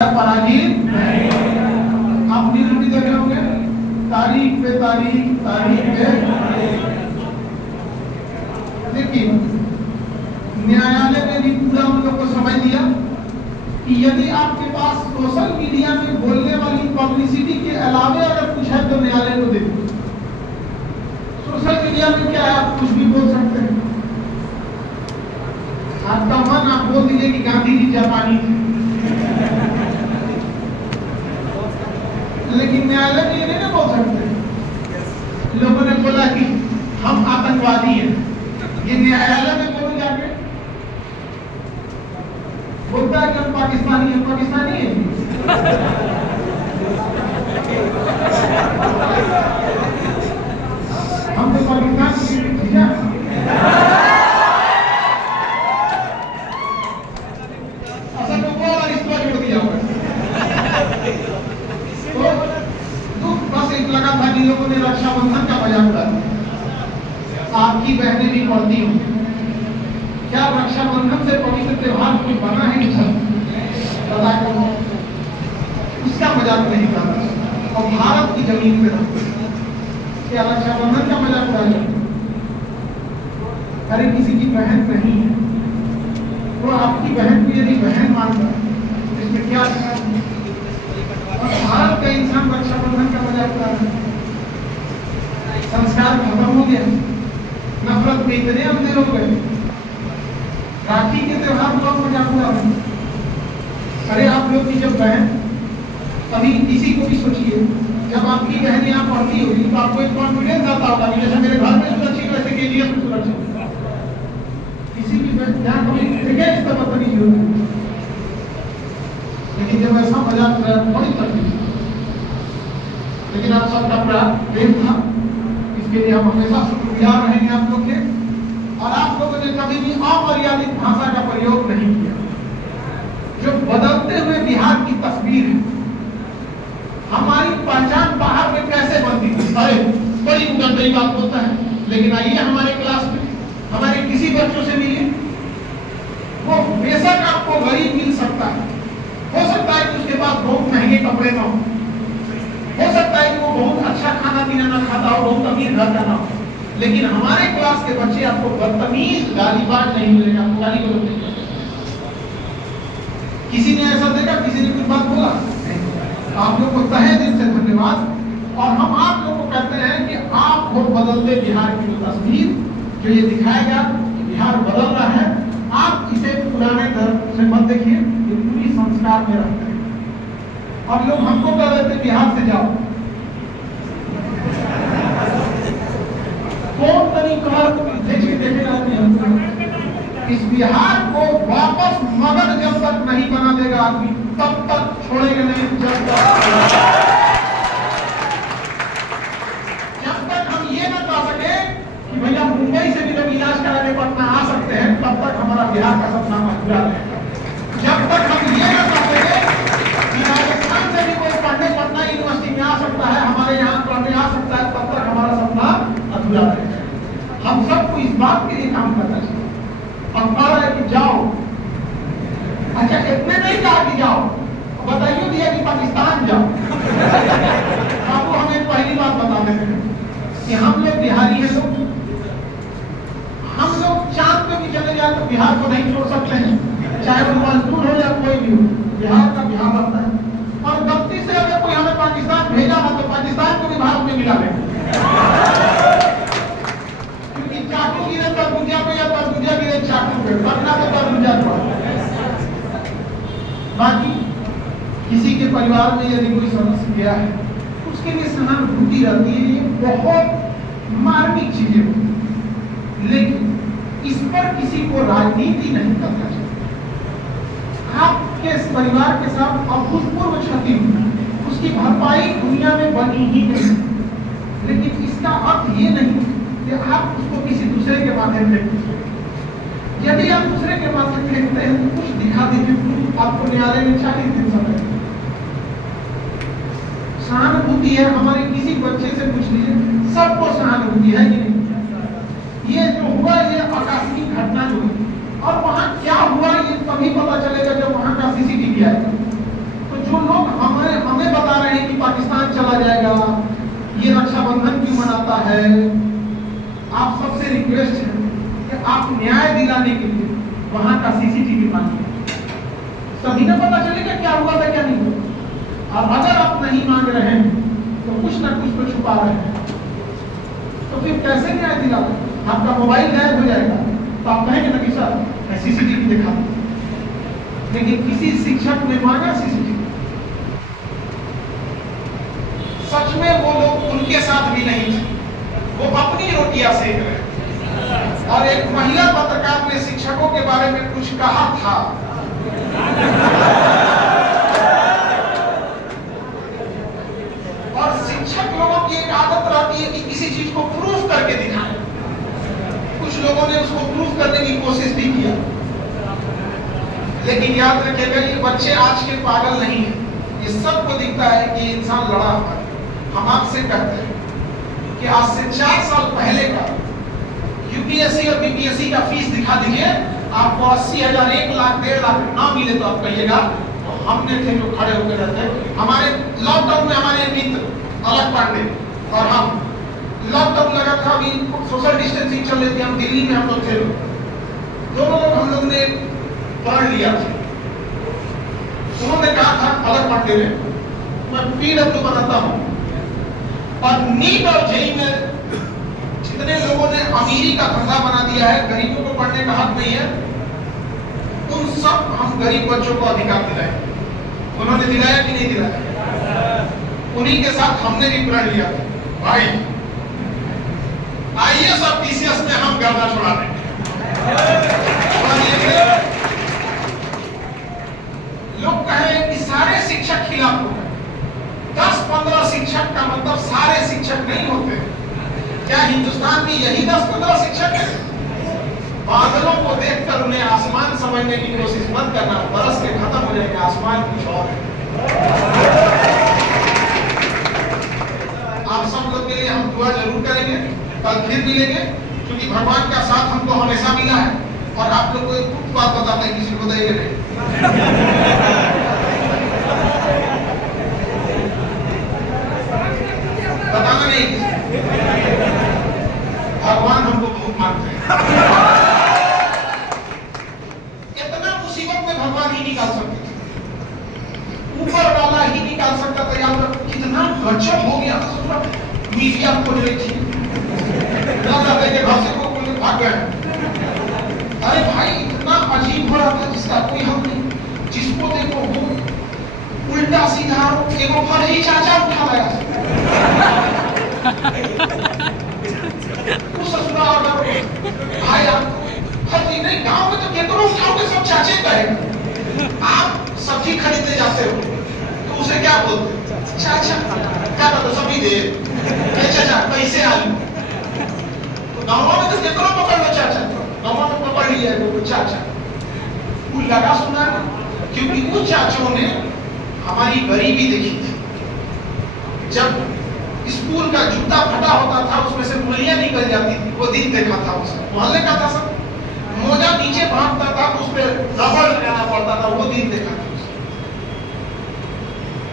पराजित आप न्यूज भी देख रहे होंगे, तारीख पे तारीख पे। लेकिन न्यायालय ने भी पूरा उन लोग को समझ दिया कि यदि आपके पास सोशल मीडिया में बोलने वाली पब्लिसिटी के अलावे अगर कुछ है तो न्यायालय को दे दो। सोशल मीडिया में क्या है, आप कुछ भी बोल सकते हैं। आपका मन आप बोल दीजिए कि गांधी जी जापानी थे, लेकिन न्यायालय में ये नहीं ना बोल सकते। लोगों ने बोला कि हम आतंकवादी हैं, ये न्यायालय में बोलो जाके। बोलता है कि हम पाकिस्तानी हैं, पाकिस्तानी है हम तो पाकिस्तान की असल में वो और इसको जोड़ दिया हुआ। तो दुख बस एक लगा था कि लोगों ने रक्षाबंधन का मजाक उड़ाया। आपकी बहनें भी पढ़ती हों, क्या रक्षाबंधन से पवित्र त्योहार कोई बना है कि सब बता करो, उसका मजाक नहीं करना। और भारत की जमीन पे क्या रक्षाबंधन का मजाक उड़ाया? अरे किसी की बहन नहीं है, वो आपकी बहन को यदि बहन मानता है इसमें क्या है? और भारत का इंसान रक्षाबंधन का मजाक उड़ा रहा है। संस्कार खत्म हो गया, नफरत में इतने अंधे हो गए। राखी के त्योहार लोग मजाक उड़ा रहे हैं। अरे आप लोग की जब बहन, अभी किसी को भी सोचिए, जब आपकी बहन यहाँ पढ़ती होगी तो आपको एक कॉन्फिडेंस आता होगा कि जैसे मेरे घर में सुरक्षित वैसे केजीएफ में सुरक्षित। किसी की बहन जहाँ कभी देखे इसका बदतमीजी होगी, लेकिन जब ऐसा मजाक बड़ी तकलीफ। लेकिन आप सबका प्रेम था, इसके लिए हम हमेशा शुक्रगुजार रहेंगे आप लोग के। और आप लोगों ने कभी भी अमर्यादित भाषा का प्रयोग नहीं किया। जो बदलते हुए बिहार की तस्वीर है, हमारी पहचान बाहर में कैसे बनती थी। अरे बड़ी उगंदई बात होता है, लेकिन आइए हमारे क्लास में हमारे किसी बच्चों से मिलिए, वो बेशक आपको गरीब मिल सकता है, हो सकता है कि उसके पास बहुत महंगे कपड़े ना हो सकता है कि वो बहुत अच्छा खाना पीना ना खाता हो, बहुत अमीर घर का ना हो, लेकिन हमारे क्लास के बच्चे आपको बदतमीज गालीबाज नहीं मिलेगा, आपको गाली गलौज नहीं मिलेगा। किसी ने ऐसा देखा, किसी ने कुछ बात बोला? आप लोग को तहे दिल से धन्यवाद। और हम आप लोग को कहते हैं कि आप वो बदलते बिहार की तस्वीर जो ये दिखाएगा कि बिहार बदल रहा है, आप इसे पुराने दर से मत देखिए, ये पूरी संस्कार में रहते हैं। और लोग हमको कह देते बिहार से जाओ, कौन तरीका इस बिहार को वापस मगध जब तक नहीं बना देगा आदमी, तब तक छोड़ेंगे नहीं। जब तक हम ये न कह सके कि भैया मुंबई से भी लोग इलाज कराने पटना आ सकते हैं, तब तक हमारा बिहार का सपना अधूरा रहेगा। जब तक हम ये न कह सके कि राजस्थान से भी कोई पढ़ने पटना यूनिवर्सिटी में आ सकता है, हमारे यहाँ पढ़ने आ सकता है, तब तक हमारा सपना अधूरा रहेगा। हम सबको इस बात के लिए काम करना चाहिए। हम कह रहे हैं कि जाओ, अच्छा इतने नहीं कहा कि जाओ, बताइए दिया कि पाकिस्तान जाओ। आपको हम एक पहली बात बता देते हैं कि हम लोग बिहारी हैं, लोग हम लोग चांद पे भी चले जाए तो बिहार को नहीं छोड़ सकते हैं, चाहे वो मजदूर हो या कोई भी हो, बिहार का बिहार बनता है। और गलती से अगर कोई हमें पाकिस्तान भेजा हो तो पाकिस्तान को भी भारत में मिला लेंगे, क्योंकि चाकू गिरे तरबूजा पे या तरबूजा गिरे चाकू पे, पटना तो तरबूजा पर। बाकी किसी के परिवार में यदि कोई समस्या गया है, उसके लिए सहानुभूति रहती है, ये बहुत मार्मिक चीजें होती है, लेकिन इस पर किसी को राजनीति नहीं करना चाहिए। आपके परिवार के साथ अभूतपूर्व क्षति हुई, उसकी भरपाई दुनिया में बनी ही नहीं, लेकिन इसका अर्थ ये नहीं कि आप उसको किसी दूसरे के माध्यम से फेंक। यदि आप दूसरे के माध्यम से फेंकते हैं तो कुछ दिखा दीजिए, आपको न्यायालय में 40 दिन समय। सहानुभूति है, हमारे किसी बच्चे से पूछ लीजिए, सबको सहानुभूति है कि नहीं? ये जो हुआ ये आकस्मिक घटना जो हुई, और वहां क्या हुआ ये तभी पता चलेगा जब वहां का सीसीटीवी आएगा। तो आप न्याय दिलाने के लिए वहां का सीसीटीवी मांगिए, तभी ना पता चलेगा क्या हुआ था क्या नहीं हुआ। और अगर आप नहीं मांग रहे हैं तो कुछ ना कुछ तो छुपा रहे हैं, तो फिर कैसे न्याय दिलाओगे? आपका मोबाइल गायब हो जाएगा तो आप कहेंगे ना कि सर सीसीटीवी दिखा, लेकिन किसी शिक्षक ने मांगा सीसीटीवी। सच में वो लोग उनके साथ भी नहीं थे, वो अपनी रोटियां सेक रहे थे। और एक महिला पत्रकार ने शिक्षकों के बारे में कुछ कहा था, और शिक्षक लोगों की एक आदत रहती है कि किसी चीज को प्रूफ करके दिखाएं। कुछ लोगों ने उसको प्रूफ करने की कोशिश भी किया, लेकिन याद रखिएगा ये बच्चे आज के पागल नहीं है। ये सबको दिखता है कि इंसान लड़ा हुआ है। हम आपसे कहते हैं कि आज से 4 साल पहले का यूपीएससी और बीपीएससी का फीस दिखा दीजिए, आपको 80,000, 1 लाख, 1.5 लाख ना मिले तो आप कहिएगा तो हमने थे जो खड़े होकर रहते। हमारे लॉकडाउन में हमारे मित्र अलग पांडे और हम, लॉकडाउन लगा था, अभी सोशल डिस्टेंसिंग चल रही थी, हम दिल्ली में हम लोग थे, दोनों लोग हम लोग ने पढ़ लिया था। उन्होंने कहा था अलग पांडे ने, मैं पीडब्ल्यू बनाता हूं और नीट और जेईई में जितने लोगों ने अमीरी का धंधा बना दिया है, गरीबों को पढ़ने का हक नहीं है, उन सब हम गरीब बच्चों को अधिकार दिलाएंगे। उन्होंने दिलाया कि नहीं दिलाया? उन्हीं के साथ हमने भी प्रण लिया था, भाई आईएएस और पीसीएस में हम गर्दा छुड़ा देंगे। लोग कहें कि सारे शिक्षक खिलाफ हो गए, 10-15 शिक्षक का मतलब सारे शिक्षक नहीं होते। क्या हिंदुस्तान में यही 10-15 शिक्षक है? बादलों को देखकर उन्हें आसमान समझने की कोशिश मत करना, बरस के खत्म हो जाएगा, आसमान कुछ और है। आप सब लोग के लिए हम दुआ जरूर करेंगे, कल फिर मिलेंगे, क्योंकि भगवान का साथ हमको हमेशा मिला है। और आप लोग को एक बात बताते हैं, किसी को बताइए नहीं, बताना नहीं, भगवान हमको बहुत मानते हैं। इतना मुसीबत में भगवान ही निकाल सकते थे, ऊपर वाला ही निकाल सकता था। यहाँ पर कितना गजब हो गया था, मीडिया खोज रही थी, घर से को भाग गए। अरे भाई इतना अजीब हो रहा था जिसका कोई हम नहीं, जिसको देखो वो उल्टा सीधा एगो फर्जी चाचा उठा लाया। भाई आप फर्जी नहीं, गांव में तो केतरो उठाओगे सब चाचे कहे। आप सब्जी खरीदने जाते हो तो उसे क्या बोलते? चाचा। क्या बोलते? सब्जी दे, चाचा कैसे आलू? गाँव में तो केतरो पकड़ लो चाचा, गाँव में पकड़ लिया वो चाचा। वो लगा सुना, क्योंकि उन चाचों ने हमारी गरीबी देखी थी। जब स्कूल का जूता फटा होता था, उसमें से मूलियां निकल जाती थी, वो दिन देखा था उसका। मोहल्ले का था सब, मोजा नीचे भागता था तो उसमें रबड़ लगाना पड़ता था, वो दिन देखा था।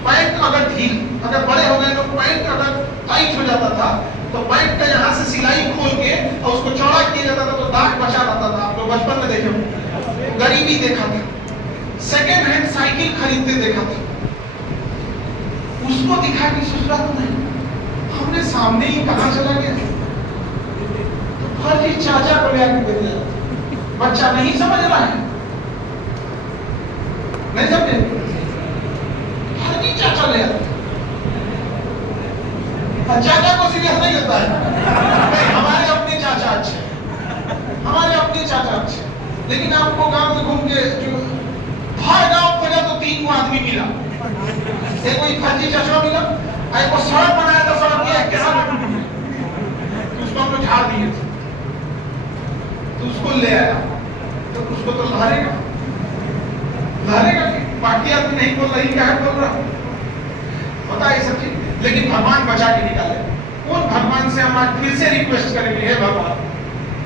पैंट अगर ढील, अगर बड़े हो गए तो पैंट अगर टाइट हो जाता था तो पैंट का यहाँ से सिलाई खोल के और उसको चौड़ा किया जाता था तो दाग बचा रहता था। आप लोग बचपन में देखे हो, गरीबी देखा था। सेकेंड हैंड साइकिल खरीदते देखा था, उसको दिखा के ससुरा तो नहीं, हमने सामने ही कहा चला गया। तो फर्जी चाचा को ले आके दे दिया। बच्चा नहीं समझ रहा है, नहीं समझे, फर्जी चाचा ले आता। चाचा को सीरियस नहीं लेता है, नहीं, हमारे अपने चाचा अच्छे, हमारे अपने चाचा अच्छे। लेकिन आपको गांव में घूम के जो हर गांव खोजा तो 3 को आदमी मिला, एक कोई फर्जी चाचा मिला, एक को सड़क बनाया था, सड़क के एक के साथ उसको हम लोग झाड़ दिए थे, तो उसको ले आया, तो उसको तो लहरेगा कि बाकी आदमी नहीं बोल रही, क्या है बोल रहा होता है सब चीज। लेकिन भगवान बचा के निकाले। उन भगवान से हम आज फिर से रिक्वेस्ट करेंगे, हे भगवान,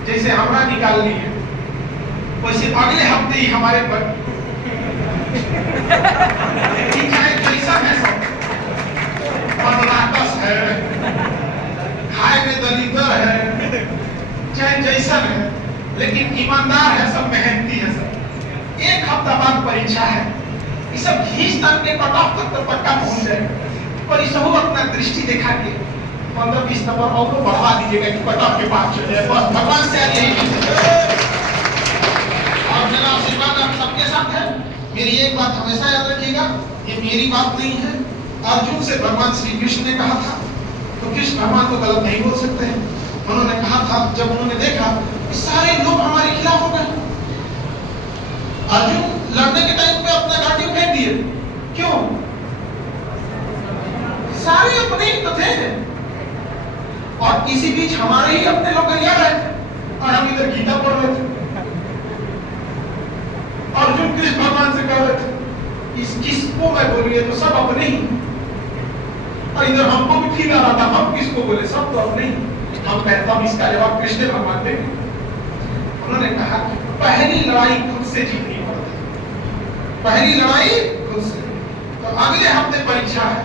जैसे हमरा निकाल ली है वैसे अगले हफ्ते ही हमारे पर कैसा है, सब पदनाकस है, खाए में दलिदर है, चाहे जैसा है, लेकिन घींच तक के कट ऑफ तक तो पक्का पहुंच जाएगा, पर इस अपना दृष्टि दिखा के 15-20 नंबर और बढ़ा दीजिएगा कि कट ऑफ के पास चले जाए। बस भगवान से आज यही और मेरा आशीर्वाद आप सबके साथ है। मेरी एक बात हमेशा याद रखिएगा, ये मेरी बात नहीं है, अर्जुन से भगवान श्री कृष्ण ने कहा था, तो कृष्ण भगवान को गलत नहीं बोल सकते हैं। उन्होंने कहा था, जब उन्होंने देखा कि सारे लोग हमारे खिलाफ हो गए, अर्जुन लड़ने के टाइम पे अपना घाटी फेंक दिए, क्यों? सारे अपने ही तो थे और इसी बीच हमारे ही अपने लोग गरिया रहे थे और हम इधर गीता पढ़ रहे थे। अर्जुन कृष्ण भगवान से कह रहे थे, किसको मैं बोलूं, तो सब अपने ही, और इधर हमको भी फील आ रहा था, हम किसको बोले, सब तो अपने ही। हम कहता हूं इसका जवाब कृष्ण भगवान देंगे। उन्होंने कहा पहली लड़ाई खुद से जीतनी पड़ती, पहली लड़ाई खुद से। तो अगले हफ्ते परीक्षा है,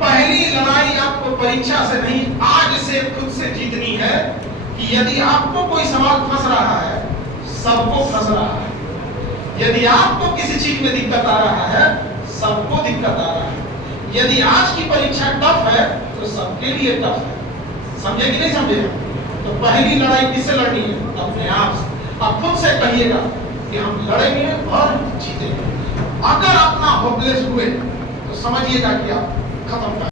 पहली लड़ाई आपको परीक्षा से नहीं, आज से खुद से जीतनी है कि यदि आपको कोई सवाल फंस रहा है, सबको फंस रहा है, यदि आपको किसी चीज में दिक्कत आ रहा है, सबको दिक्कत आ रहा है, यदि आज की परीक्षा टफ है तो सबके लिए टफ है। समझे कि नहीं समझे? तो पहली लड़ाई किससे लड़नी है? अपने आप से। आप खुद से कहिएगा कि हम लड़ेंगे और जीतेंगे। अगर अपना होपलेस हुए तो समझिएगा कि आप खत्म कर